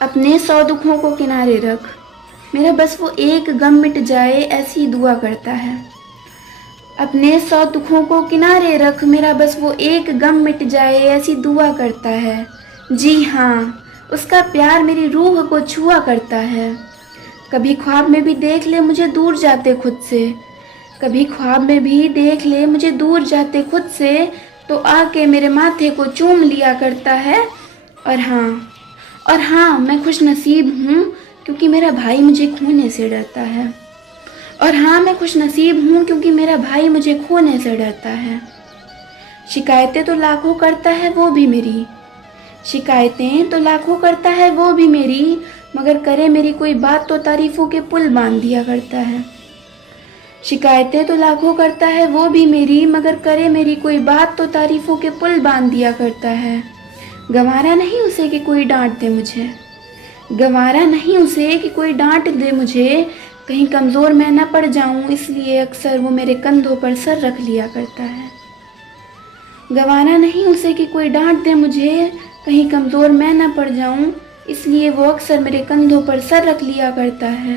अपने 100 दुखों को किनारे रख, मेरा बस वो एक गम मिट जाए ऐसी दुआ करता है। अपने 100 दुखों को किनारे रख, मेरा बस वो एक गम मिट जाए ऐसी दुआ करता है। जी हाँ, उसका प्यार मेरी रूह को छुआ करता है। कभी ख्वाब में भी देख ले मुझे दूर जाते खुद से, कभी ख्वाब में भी देख ले मुझे दूर जाते खुद से, तो आके मेरे माथे को चूम लिया करता है। और हाँ, मैं खुश नसीब हूँ क्योंकि मेरा भाई मुझे खोने से डरता है। और हाँ, मैं खुश नसीब हूँ क्योंकि मेरा भाई मुझे खोने से डरता है। शिकायतें तो लाखों करता है वो भी मेरी, शिकायतें तो लाखों करता है वो भी मेरी, मगर करे मेरी कोई बात तो तारीफों के पुल बांध दिया करता है। शिकायतें तो लाखों करता है वो भी मेरी, मगर करे मेरी कोई बात तो तारीफों के पुल बांध दिया करता है। गंवारा नहीं उसे कि कोई डांट दे मुझे, गंवारा नहीं उसे कि कोई डांट दे मुझे, कहीं कमज़ोर मैं न पड़ जाऊं इसलिए अक्सर वो मेरे कंधों पर सर रख लिया करता है। गंवारा नहीं उसे कि कोई डांट दे मुझे, कहीं कमज़ोर मैं न पड़ जाऊं इसलिए वो अक्सर मेरे कंधों पर सर रख लिया करता है।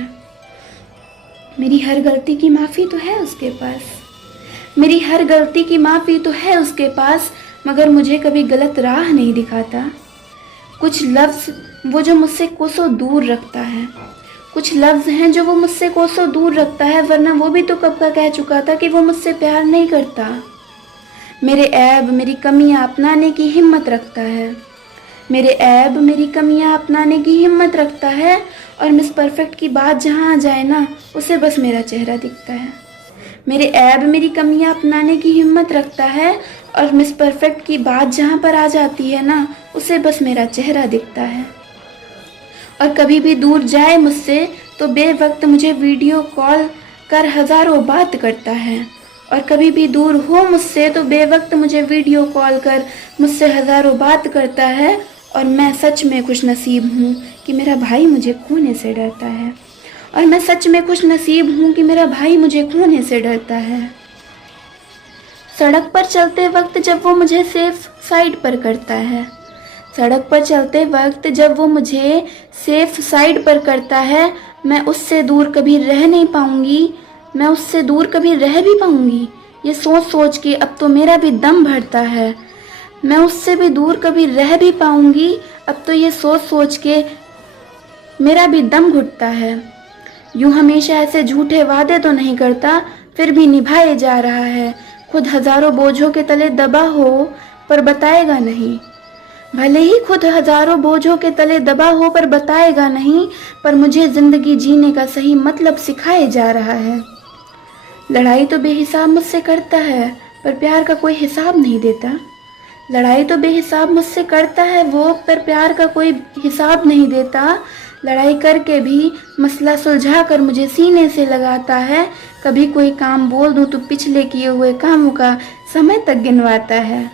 मेरी हर गलती की माफ़ी तो है उसके पास, मेरी हर गलती की माफ़ी तो है उसके पास, मगर मुझे कभी गलत राह नहीं दिखाता। कुछ लफ्ज़ वो जो मुझसे कोसों दूर रखता है, कुछ लफ्ज़ हैं जो वो मुझसे कोसों दूर रखता है, वरना वो भी तो कब का कह चुका था कि वो मुझसे प्यार नहीं करता। मेरे ऐब मेरी कमियां अपनाने की हिम्मत रखता है, मेरे ऐब मेरी कमियां अपनाने की हिम्मत रखता है, और मिस परफेक्ट की बात जहाँ आ जाए ना उसे बस मेरा चेहरा दिखता है। मेरे ऐब मेरी कमियां अपनाने की हिम्मत रखता है, और मिस परफेक्ट की बात जहाँ पर आ जाती है ना उसे बस मेरा चेहरा दिखता है। और कभी भी दूर जाए मुझसे तो बेवक्त मुझे वीडियो कॉल कर हज़ारों बात करता है, और कभी भी दूर हो मुझसे तो बेवक्त मुझे वीडियो कॉल कर मुझसे हज़ारों बात करता है। और मैं सच में खुश नसीब हूँ कि मेरा भाई मुझे खोने से डरता है, और मैं सच में खुश नसीब हूँ कि मेरा भाई मुझे खोने से डरता है। सड़क पर चलते वक्त जब वो मुझे सेफ साइड पर करता है, सड़क पर चलते वक्त जब वो मुझे सेफ साइड पर करता है, मैं उससे दूर कभी रह नहीं पाऊंगी, मैं उससे दूर कभी रह भी पाऊंगी, ये सोच सोच के अब तो मेरा भी दम भरता है। मैं उससे भी दूर कभी रह भी पाऊंगी, अब तो ये सोच सोच के मेरा भी दम घुटता है। यूं हमेशा ऐसे झूठे वादे तो नहीं करता, फिर भी निभाए जा रहा है। खुद हजारों बोझों के तले दबा हो पर बताएगा नहीं, भले ही खुद हजारों बोझों के तले दबा हो पर बताएगा नहीं, पर मुझे जिंदगी जीने का सही मतलब सिखाए जा रहा है। लड़ाई तो बेहिसाब मुझसे करता है पर प्यार का कोई हिसाब नहीं देता, लड़ाई तो बेहिसाब मुझसे करता है वो, पर प्यार का कोई हिसाब नहीं देता। लड़ाई करके भी मसला सुलझा कर मुझे सीने से लगाता है, कभी कोई काम बोल दूं तो पिछले किए हुए कामों का समय तक गिनवाता है।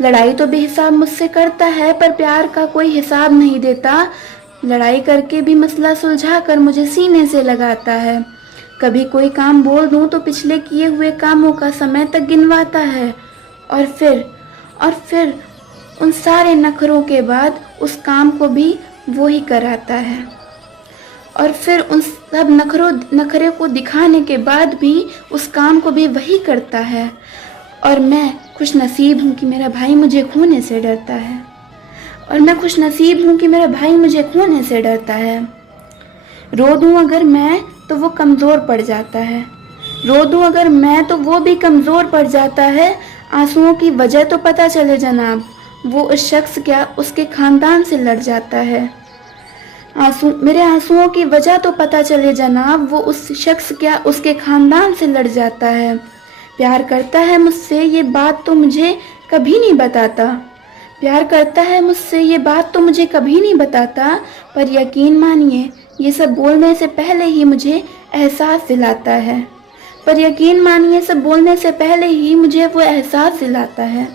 लड़ाई तो बेहिसाब मुझसे करता है पर प्यार का कोई हिसाब नहीं देता, लड़ाई करके भी मसला सुलझा कर मुझे सीने से लगाता है, कभी कोई काम बोल दूं तो पिछले किए हुए कामों का समय तक गिनवाता है। और फिर उन सारे नखरों के बाद उस काम को भी वो ही कराता है, और फिर उन सब नखरे को दिखाने के बाद भी उस काम को भी वही करता है। और मैं खुश नसीब हूँ कि मेरा भाई मुझे खोने से डरता है, और मैं खुश नसीब हूँ कि मेरा भाई मुझे खोने से डरता है। रो दूँ अगर मैं तो वो कमज़ोर पड़ जाता है, रो दूँ अगर मैं तो वो भी कमज़ोर पड़ जाता है। आंसुओं की वजह तो पता चले जनाब, वो उस शख्स क्या उसके ख़ानदान से लड़ जाता है। मेरे आंसुओं की वजह तो पता चले जनाब, वो उस शख्स क्या उसके ख़ानदान से लड़ जाता है। प्यार करता है मुझसे ये बात तो मुझे कभी नहीं बताता, प्यार करता है मुझसे ये बात तो मुझे कभी नहीं बताता, पर यकीन मानिए ये सब बोलने से पहले ही मुझे एहसास दिलाता है, पर यकीन मानिए सब बोलने से पहले ही मुझे वो एहसास दिलाता है।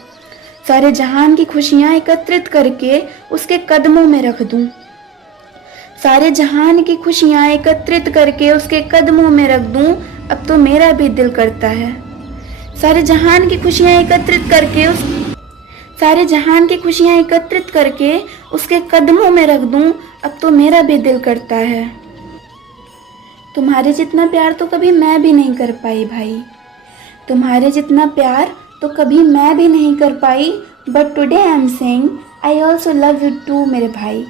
सारे जहान की खुशियाँ एकत्रित करके उसके कदमों में रख दूँ, सारे जहान की खुशियाँ एकत्रित करके उसके कदमों में रख दूँ, अब तो मेरा भी दिल करता है। सारे जहान की खुशियाँ एकत्रित करके सारे जहान की खुशियाँ एकत्रित करके उसके कदमों में रख दूं, अब तो मेरा भी दिल करता है। तुम्हारे जितना प्यार तो कभी मैं भी नहीं कर पाई भाई, तुम्हारे जितना प्यार तो कभी मैं भी नहीं कर पाई, but today I am saying I also love you too मेरे भाई।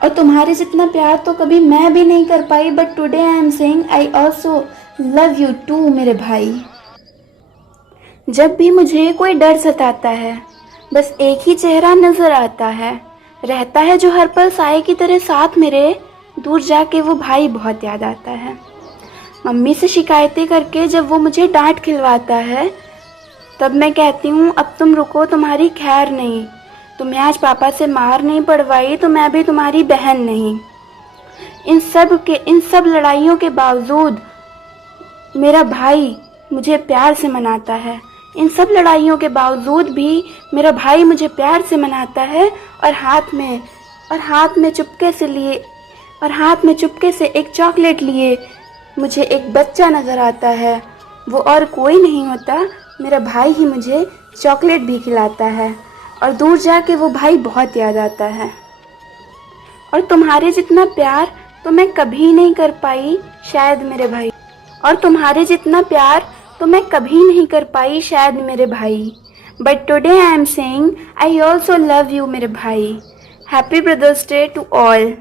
और तुम्हारे जितना प्यार तो कभी मैं भी नहीं कर पाई, but today I am saying I also love you too मेरे भाई। जब भी मुझे कोई डर सताता है, बस एक ही चेहरा नजर आता है, रहता है जो हर पल साए की तरह साथ मेरे, दूर जाके वो भाई बहुत याद आता है। मम्मी से शिकायतें करके जब वो मुझे डांट खिलवाता है, तब मैं कहती हूँ अब तुम रुको, तुम्हारी खैर नहीं, तुम्हें आज पापा से मार नहीं पड़वाई तो मैं भी तुम्हारी बहन नहीं। इन सब लड़ाइयों के बावजूद मेरा भाई मुझे प्यार से मनाता है, इन सब लड़ाइयों के बावजूद भी मेरा भाई मुझे प्यार से मनाता है, और हाथ में चुपके से एक चॉकलेट लिए मुझे एक बच्चा नज़र आता है, वो और कोई नहीं होता, मेरा भाई ही मुझे चॉकलेट भी खिलाता है, और दूर जाके वो भाई बहुत याद आता है। और तुम्हारे जितना प्यार तो मैं कभी नहीं कर पाई शायद मेरे भाई, और तुम्हारे जितना प्यार तो मैं कभी नहीं कर पाई शायद मेरे भाई, but today I am saying I also love you मेरे भाई। Happy brothers day to all.